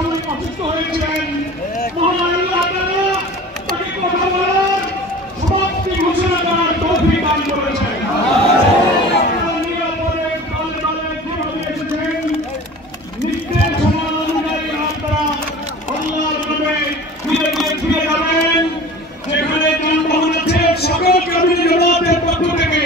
অসুস্থ হয়েছেন, মহান আল্লাহ তাআলা তাকে কথা বলার সমাপ্তি ঘোষণা করার তৌফিক দান করেছেন। নিরাপদে দলে দলে যেভাবে এসেছেন, নির্দেশ অনুযায়ী আপনারা আল্লাহর নামে ফিরে যাবেন। যেখানে যানবাহন আছে সকলকে আমি জামাতের পক্ষ থেকে